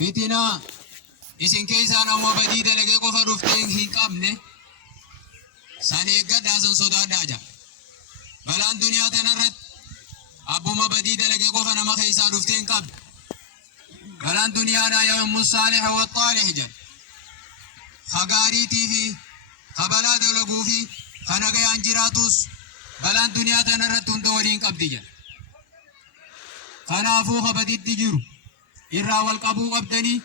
fitina isin keessaa nama badii dalagee qofa dhuftee hin qabne san eeggadhaa san sodaadhaa jaa. Balaan duniyaa tanarratti abbuma badii dalagee qofa nama keessaa dhuftee hin qabne. Balaan duniyaadhaa yawmu saalih wa xaalih jedha. Hagaariitii fi habalaa dalaguu fi hanagayaan jiraatus balaan duniyaa tanarratti hunda waliin qabdi jedha. Kanaafuu habaditti jiru irraa wal qabuu qabdanii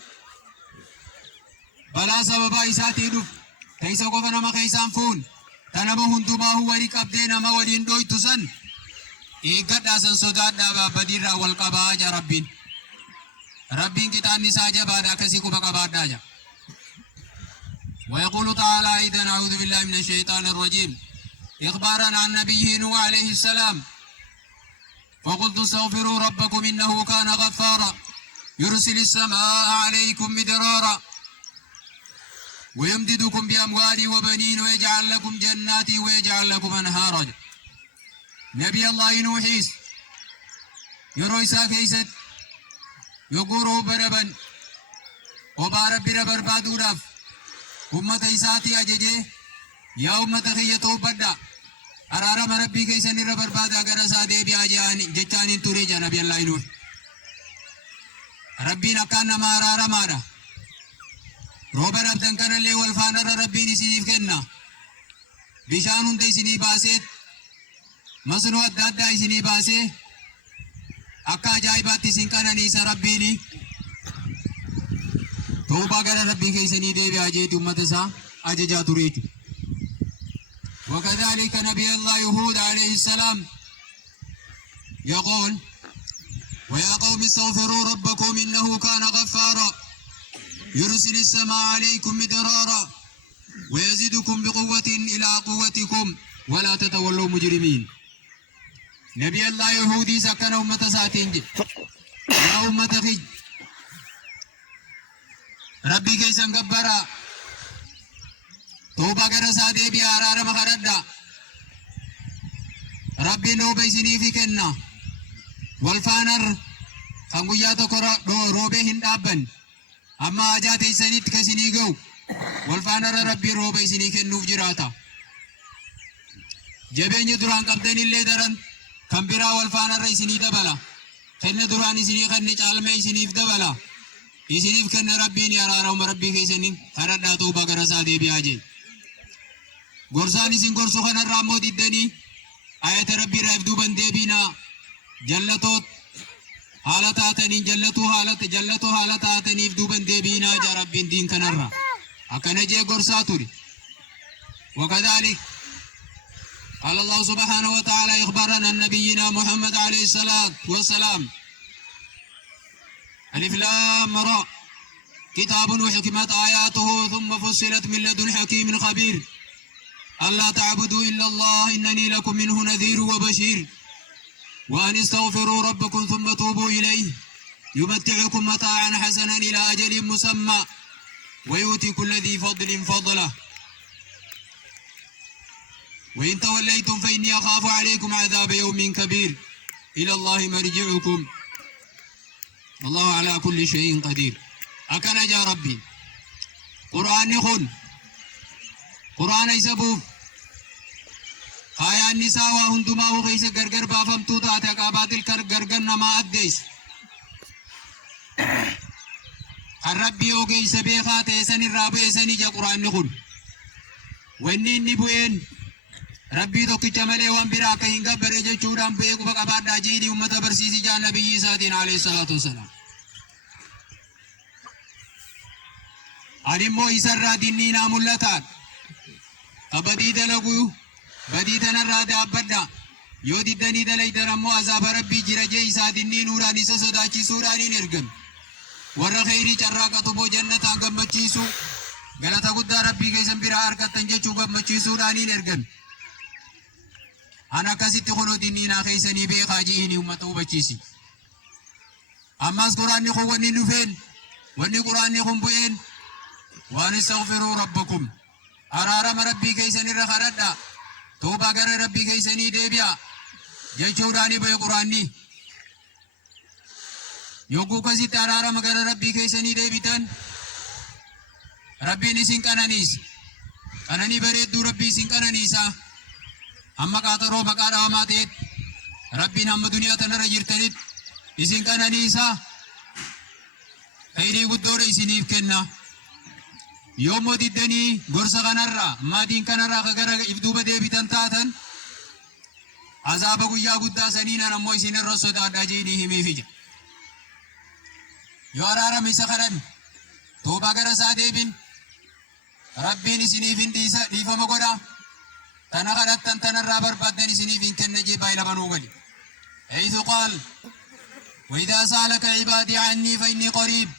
balaa sababaa isaatii dhufu keessa qofa nama keessaan fuun tanama hundumaa walii qabdee nama waliin dhoytu san eeggadhaa san sodaadhaa badiirraa wal qabaa jaa rabbiin. Rabbiin qixaanni isaa jabaadha akkasii quba qabaadhaa jaa. ويقول تعالى أيضا أعوذ بالله من الشيطان الرجيم إخبارا عن نبيه نوح عليه السلام فقلت استغفروا ربكم إنه كان غفارا يرسل السماء عليكم مدرارا ويمددكم بأموال وبنين ويجعل لكم جنات ويجعل لكم أنهارا. نبي الله نوحيس يرويسا كيست يقوره بربا وبارب بربر بادوراف أمة إساتي أججي يا أمة خيّتو بدا أرارم ربي كيسن ربر بادا غرسا دي بياجان جتانين توريجا نبي الله نوح. ربي نكان ما أرارم آرا روبر أبدن كان اللي والفانر ربي نسينيف كنا بشانون دي سيني باسيت مصنوع دادا سيني باسي أكا جايبات سنكنا نيسا ربيني توبا غير ربي كيسني دي بياجيت أمتسا أججا تريد. وكذلك نبي الله يهود عليه السلام يقول ويا قوم استغفروا ربكم إنه كان غفارا يرسل السماء عليكم مدرارا ويزيدكم بقوة إلى قوتكم ولا تتولوا مجرمين. نبي الله يهودي سكن أمة ساتين يا أمة خج ربي كيسن قبرا توبا غرسا دي بيارار مخردا ربي نو بيسني في كنا والفانر خنقياتو كرا روبي هندابن أما أجاتي سنيت كسني جو والفانر ربي روبي سني كنوف جراتا جبين دران قبدن اللي درن كمبرا والفانر سني دبلا خن دران سني خن چالمي سني دبلا إسنيف كن ربي نيارارهم ربي كيسنين خردا توبا غرسا دي بياجي غرساني سين غرسو خن الرامو ديدني آيات ربي رايف دوبن ديبينا جلتوت حالتاتني جلتو حالتاتني دوبن ديبينا جا ربي دين كنرا أكن جي غرساتوري. وكذلك قال الله سبحانه وتعالى إخبارنا نبينا محمد عليه الصلاة والسلام ألف لام را كتاب وحكمت آياته ثم فصلت من لدن حكيم خبير ألا تعبدوا إلا الله إنني لكم منه نذير وبشير وأن استغفروا ربكم ثم توبوا إليه يمتعكم متاعا حسنا إلى أجل مسمى ويؤتي كل ذي فضل فضله وإن توليتم فإني أخاف عليكم عذاب يوم كبير إلى الله مرجعكم الله على كل شيء قدير. أكن جا ربي قرآن خن قرآن يسبوف خايا النساء وهندما وخيس غرغر بافم توتا تقابات الغرغر نما أديس الربي وكي سبيخا تيسن الرابو يسني جا قرآن خن وإني نبوين ربي توكي جمالي وانبرا كهنگا برجة چودان بيكو بقبات داجيني أمتا برسيسي جا نبي ساتين عليه الصلاة والسلام أرمو إسر ديني نامولتان أبدي دلقو بدي تنرى دابدا يو ديدني دلي درمو عذاب ربي جرجي إسا ديني نوراني سسوداچي سوراني نرگم ور خيري چراقة بو جنتان گمچيسو غلطة قد ربي كيسن برا أركتن جچو گمچيسو راني نرگم أنا كسيت خلو دينينا خيسني بي خاجيني أمتو بچيسي أماس قرآن خواني نفين واني قرآن خنبوين وأن استغفروا ربكم أرارم ربي كيسني رخردا توبا غر ربي كيسني ديبيا جيشوراني بي قرآني يوكو كسيت أرارا مغر ربي كيسني ديبتان ربي نسين كانانيس أنني بريد ربي سين كانانيسا أما قاترو مقارا ماتيت ربي نم دنيا تنر جرتنيت إسين كانانيسا خيري قدور إسينيف كنا يوم ديدني غرس غنرا ما دين كنرا خغرا إفدوبة ديبتان تاتن عذاب قيا قدا سنين نمو إسين الرسول أدجيني همي فيجا يورارا مسخرن توبا غرسا ديبين ربي نسينيفين ديفا مقودا تنغرتن تنرى بربادن نسينيفين كنجي بايلا بنوغلي حيث قال وإذا سألك عبادي عني فإني قريب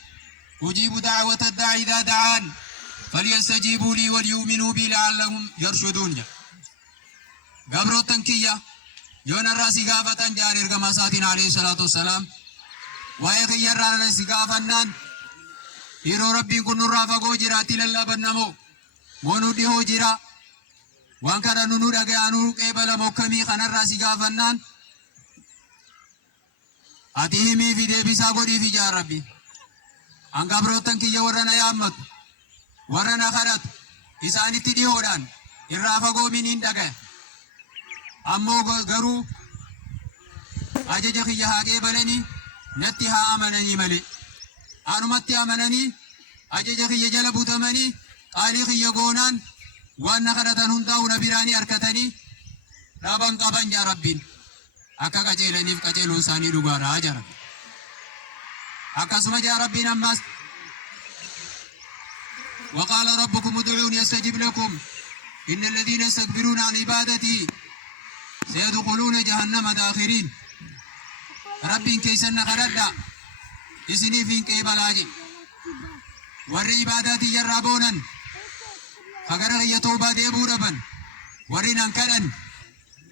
أجيب دعوة الداعي إذا دعان فليستجيبوا لي وليؤمنوا بي لعلهم يرشدون قبرو تنكية يون الراسي قافة جاري رقم ساتين عليه الصلاة والسلام ويخير على سقافنان يرو ربي كن رافقو جراتي لله بنمو ونودي هو جرا وانكرا ننود اگانو قبل موكمي خن الراسي قافنان اتهمي في دي بيسا قدي في جار ربي ان قبرو تنكي ورنا يامت ورنا خرط إساني تدي هودان الرافقو منين دقا أمو غرو أجج خيها قبلني نتها أمنني ملي أنو متي أمنني أجج خي جلبو تمني قالي خي قونان وأن خرطان هنداو نبيراني أركتني رابن قبن جا ربين أكا قجيلني فقجيلو ساني دوغارا جرب أكا سمجا جا ربين أمس وقال ربكم ادعوني استجب لكم إن الذين يستكبرون عن عبادتي سيدخلون جهنم داخرين ربين كيسن خردا إسني فين كيبلاجي ور عبادتي جربونا فقر يتوبا ديبو ربن ورين انكرن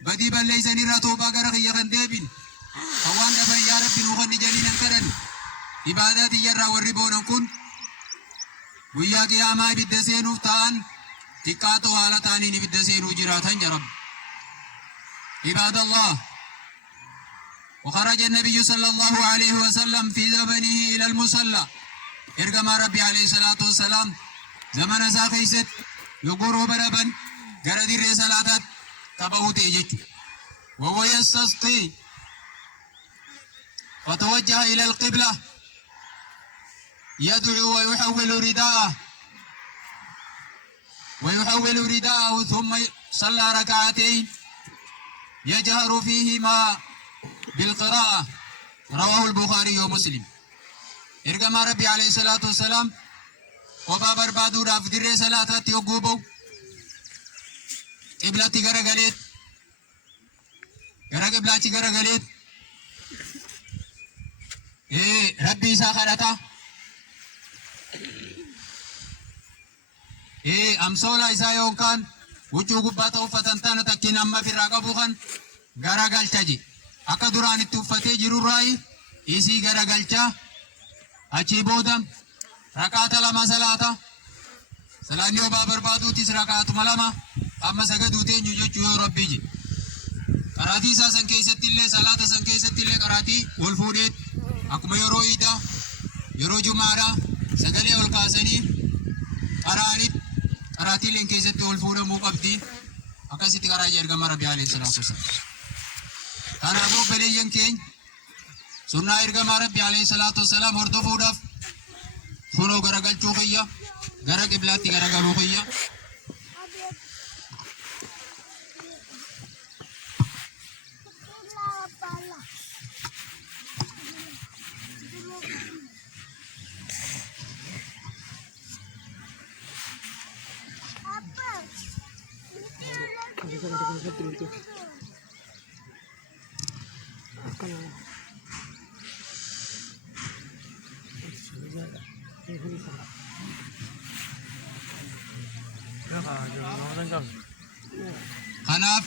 بدي بل ليس نرى توبا قرق يخن ديبين فوان دبن يا رب نوخن جلين انكرن عبادتي جرى وربونا كن ويا قياما بالدسين افتان تكاتو على تانين بالدسين وجراتن جرب عباد الله وخرج النبي صلى الله عليه وسلم في زمنه إلى المصلى إرقم ربي عليه الصلاة والسلام زمن ساقيست يقروا بربا قرد الرسالات تبهوت إجج وهو يستسقي فتوجه إلى القبلة يدعو ويحول رداءه ثم صلى ركعتين يجهر فيهما بالقراءة رواه البخاري ومسلم إرقم ربي عليه الصلاة والسلام وبابر بادو رافدر صلاة يقوبو قبلتي غرغلت قبلتي غرغلت ربي ساخرتا أمسولا إسايون كان وجو قباته فتنتان تكين أما في الرقبوخان غرغل تجي أكا دوران التوفتي جرو رأي إسي غرغل تا أچي بودم ركعت لما صلاة سلاني وبابر بادو تيس ركعت ملما أما سجدو تين يجو ربي جي قراتي ساسن كيست اللي صلاة سن كيست اللي قراتي والفوديت أكما يرو إيدا يرو جمعرا سجلي والقاسني قراني قراتي لين كيست والفودا موقبتي أكاسيتي قراجي إرقام ربي عليه الصلاة والسلام كان أبو بلي ينكين سنة إرقام ربي عليه الصلاة والسلام هردفو دف خنو غرقل چوخيا غرق إبلاتي غرقل وخيا خناف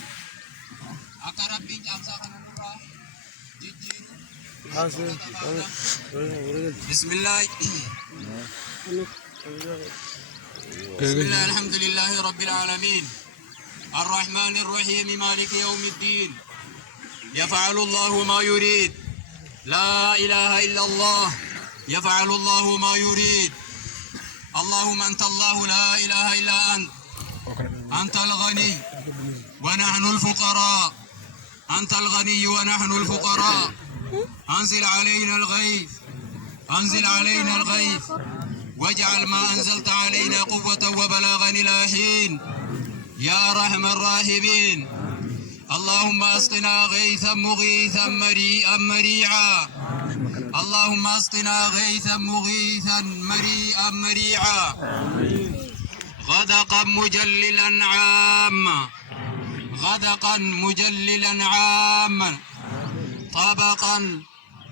أقرب بين جامسا خنورا بسم الله بسم الله الحمد لله رب العالمين الرحمن الرحيم مالك يوم الدين يفعل الله ما يريد لا إله إلا الله يفعل الله ما يريد. اللهم أنت الله لا إله إلا أنت. أنت الغني ونحن الفقراء. أنت الغني ونحن الفقراء. أنزل علينا الغيث. أنزل علينا الغيث واجعل ما أنزلت علينا قوة وبلاغا إلى حين يا أرحم الراحمين. اللهم أسقنا غيثا مغيثا مريعا. اللهم أسقنا غيثا مغيثا مريعا غدقا مجللا عاما. غدقا مجللا عاما طبقا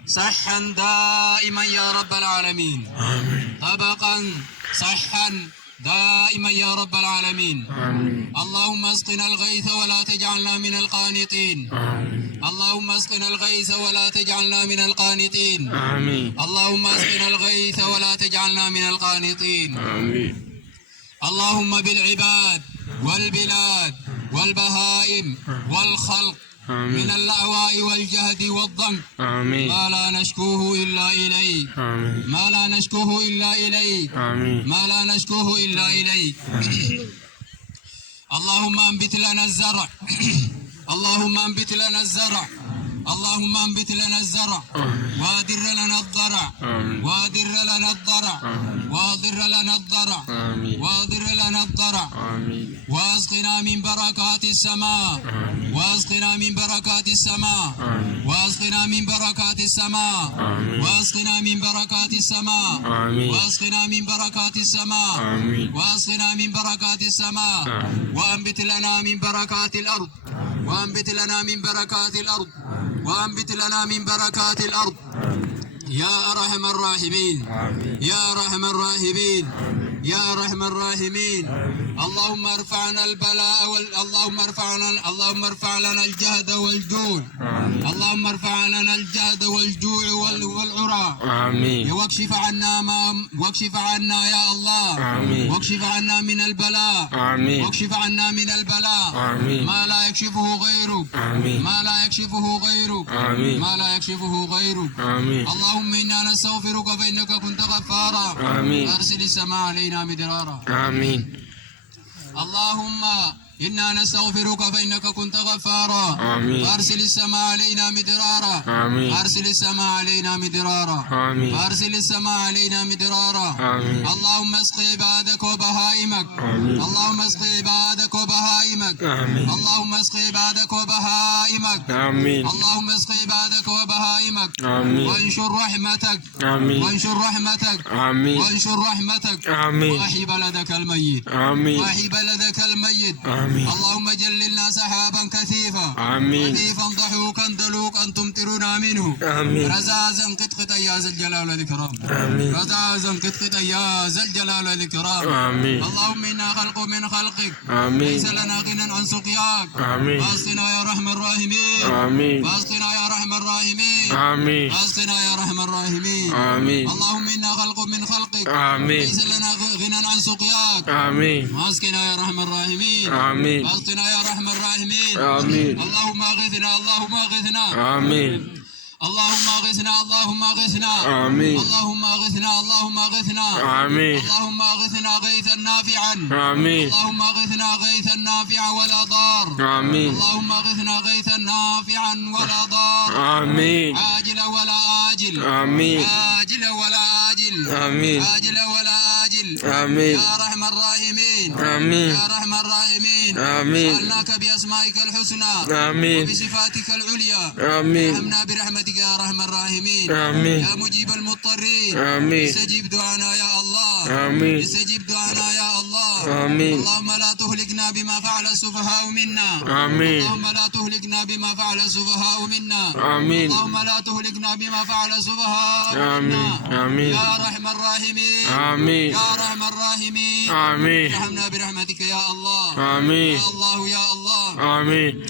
صحا دائما يا رب العالمين. طبقا صحا دائما يا رب العالمين. اللهم اسقنا الغيث ولا تجعلنا من القانطين. اللهم اسقنا الغيث ولا تجعلنا من القانطين. اللهم اسقنا الغيث ولا تجعلنا من القانطين. اللهم بالعباد والبلاد والبهائم والخلق من اللأواء والجهد والضنك ما لا نشكوه إلا إليك. ما لا نشكوه إلا إليك. ما لا نشكوه إلا إليك. اللهم انبت لنا الزرع. اللهم انبت لنا الزرع. اللهم انبت لنا الزرع وادر لنا الضرع. وادر لنا الضرع. وادر لنا الضرع. وادر لنا الضرع واسقنا من بركات السماء. واسقنا من بركات السماء. واسقنا من بركات السماء. واسقنا من بركات السماء. واسقنا من بركات السماء. واسقنا من بركات السماء وانبت لنا من بركات الأرض. وانبت لنا من بركات الأرض. وانبت لنا من بركات الأرض يا أرحم الراحمين. يا أرحم الراحمين. يا أرحم الراحمين. اللهم ارفعنا البلاء اللهم ارفع لنا الجهد والجوع. اللهم ارفع لنا الجهد والجوع والعرى. واكشف عنا يا الله. واكشف عنا من البلاء. واكشف عنا من البلاء ما لا يكشفه غيرك. ما لا يكشفه غيرك. ما لا يكشفه غيرك. اللهم إنا نستغفرك فإنك كنت غفارا. أرسل السماء علينا مدرارا. آمين. اللهم إنا نستغفرك فإنك كنت غفارا. فأرسل السماء علينا مدرارا. فأرسل السماء علينا مدرارا. فأرسل السماء علينا مدرارا. اللهم اسق عبادك وبهائمك. اللهم اسق عبادك وبهائمك. اللهم اسق عبادك وبهائمك. اللهم اسق عبادك وبهائمك وانشر رحمتك. وانشر رحمتك. وانشر رحمتك. وأحي بلدك الميت. وأحي بلدك الميت. اللهم جللنا سحابا كثيفا. كثيفا ضحوكا دلوكا تمطرنا منه. رزازا قطقطا يا ذا الجلال والإكرام. رزازا قطقطا يا ذا الجلال والإكرام. اللهم إنا خلق من خلقك. ليس لنا غنى عن سقياك. فاسقنا يا رحم الراحمين. فاسقنا يا رحم الراحمين. فاسقنا يا رحم الراحمين. اللهم إنا خلق من خلقك. ليس لنا غنى عن سقياك. فاسقنا يا رحم الراحمين. فاسقنا يا رحم الراحمين. اللهم اغثنا. اللهم اغثنا. اللهم اغثنا. اللهم اغثنا. اللهم اغثنا. اللهم اغثنا. اللهم اغثنا غيثا نافعا. اللهم اغثنا غيثا نافعا ولا ضار. اللهم اغثنا غيثا نافعا ولا ضار. عاجلا ولا آجل. عاجلا ولا آجل. عاجلا ولا آجل. يا رحم الراحمين. يا رحم الراحمين. سألناك بأسمائك الحسنى وبصفاتك العليا. ارحمنا برحمتك يا رحم الراحمين. يا مجيب المضطرين. استجيب دعانا يا الله. استجيب دعانا يا الله. اللهم لا تهلكنا بما فعل السفهاء منا. اللهم لا تهلكنا بما فعل السفهاء منا. اللهم لا تهلكنا بما فعل السفهاء منا. يا رحم الراحمين. يا رحم الراحمين. ارحمنا برحمتك يا الله. يا الله يا الله.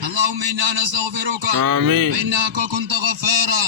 اللهم إنا نستغفرك فإنك كنت غفارا.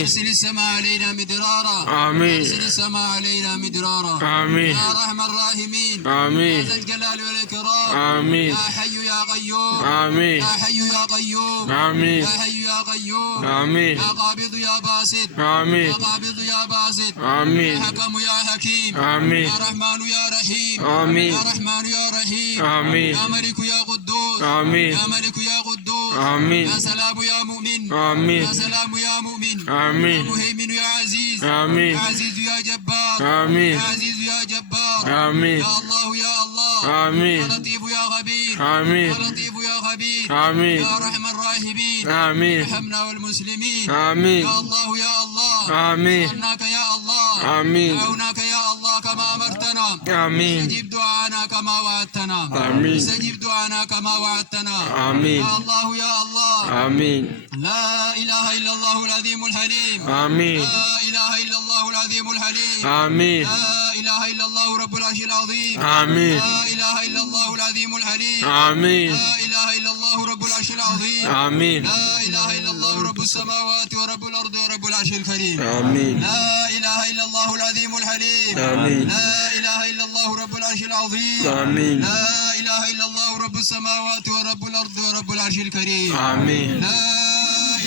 أرسل السماء علينا مدرارا. أرسل السماء علينا مدرارا. يا رحم الراحمين. يا ذا الجلال والإكرام. يا حي يا قيوم. يا حي يا قيوم. يا حي يا يا قيوم آمين يا قابض يا باسط آمين يا قابض يا باسط آمين يا حكم يا حكيم آمين يا رحمن يا رحيم آمين يا رحمن يا رحيم آمين يا ملك يا قدوس آمين يا ملك يا قدوس آمين يا سلام يا مؤمن آمين يا سلام يا مؤمن آمين يا مهيمن يا عزيز آمين يا عزيز يا جبار آمين يا عزيز يا جبار آمين يا الله يا الله آمين يا لطيف يا خبير آمين يا لطيف يا خبير آمين يا رحم الراحمين آمين ارحمنا والمسلمين آمين يا الله يا الله آمين سألناك يا الله آمين دعوناك يا الله كما أمرتنا آمين استجب دعانا كما وعدتنا آمين استجب دعانا كما وعدتنا آمين يا الله يا الله آمين لا إله إلا الله العظيم الحليم آمين لا إله إلا الله العظيم الحليم آمين لا إله إلا الله رب العرش العظيم آمين لا إله إلا الله العظيم الحليم آمين لا إله إلا الله رب العرش العظيم آمين لا إله إلا الله رب السماوات ورب الأرض ورب العرش الكريم آمين لا إله إلا الله العظيم الحليم آمين لا إله إلا الله رب العرش العظيم آمين لا إله إلا الله رب السماوات ورب الأرض ورب العرش الكريم آمين لا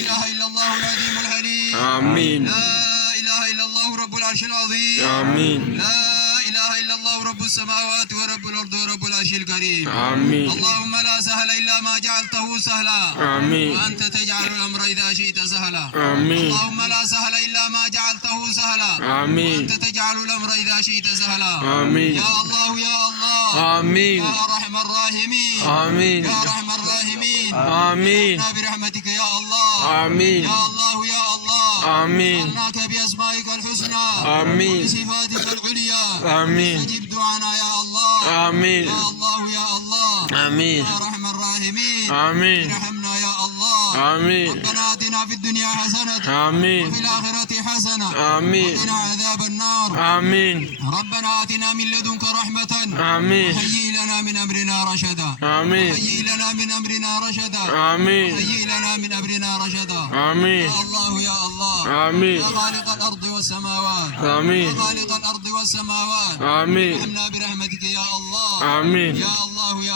إله إلا الله العظيم الحليم آمين لا إله إلا الله رب العرش العظيم آمين لا إله إلا الله رب السماوات ورب الأرض ورب العرش الكريم آمين اللهم لا سهل إلا ما جعلته سهلا آمين وأنت تجعل الأمر إذا شئت سهلا آمين اللهم لا سهل إلا ما جعلته سهلا آمين وأنت تجعل الأمر إذا شئت سهلا آمين يا الله يا الله آمين يا أرحم الراحمين آمين يا أرحم الراحمين آمين برحمتك يا الله آمين يا الله يا الله آمين سألناك بأسمائك الحسنى آمين وبصفاتك العليا آمين استجب دعانا يا الله آمين يا الله يا الله آمين يا أرحم الراحمين آمين ارحمنا يا الله آمين ربنا آتنا في الدنيا حسنة آمين وفي الآخرة حسنة آمين وقنا عذاب النار آمين ربنا آتنا من لدنك رحمة آمين هيئ لنا من أمرنا رشدا آمين هيئ لنا من أمرنا رشدا آمين هيئ لنا من أمرنا رشدا آمين يا الله يا الله آمين يا خالق الأرض والسماوات آمين يا خالق الأرض والسماوات آمين ارحمنا برحمتك يا الله آمين يا الله يا